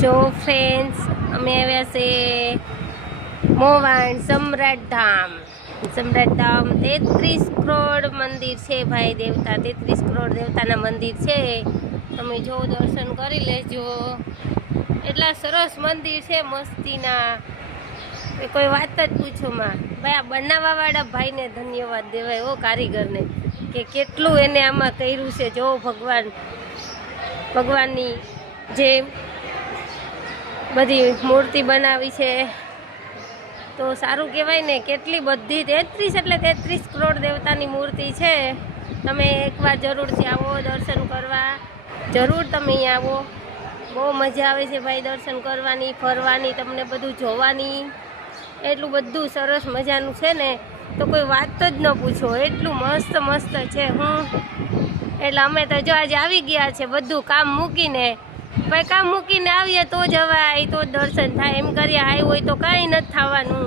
So friends, અમે આવ્યા છે મોવાણ સમ્રાટધામ. 33 કરોડ મંદિર છે ભાઈ, દેવતા 33 કરોડ દેવતાના મંદિર છે. તમે જો દર્શન કરી લેજો. એટલા સરસ મંદિર છે, મસ્તીના, કોઈ વાત જ પૂછો માં. ભાઈ, આ બનાવવાવાળા ભાઈને ધન્યવાદ દેવાય, ઓ કારીગરને, કે કેટલું એને આમાં કર્યું છે. જો ભગવાનની જે બધી મૂર્તિ બનાવી છે તો સારું કહેવાય ને. કેટલી બધી 33 એટલે 33 કરોડ દેવતાની મૂર્તિ છે. તમે એકવાર જરૂરથી આવો દર્શન કરવા, જરૂર તમે અહીં આવો. બહુ મજા આવે છે ભાઈ દર્શન કરવાની, ફરવાની, તમને બધું જોવાની. એટલું બધું સરસ મજાનું છે ને, તો કોઈ વાત જ ન પૂછો, એટલું મસ્ત મસ્ત છે. એટલે અમે તો જો આજે આવી ગયા છે, બધું કામ મૂકીને. ભાઈ, કામ મૂકીને આવીએ તો જ અવાય, તો જ દર્શન થાય. એમ કરીએ આવ્યું હોય તો કાંઈ નથી થવાનું.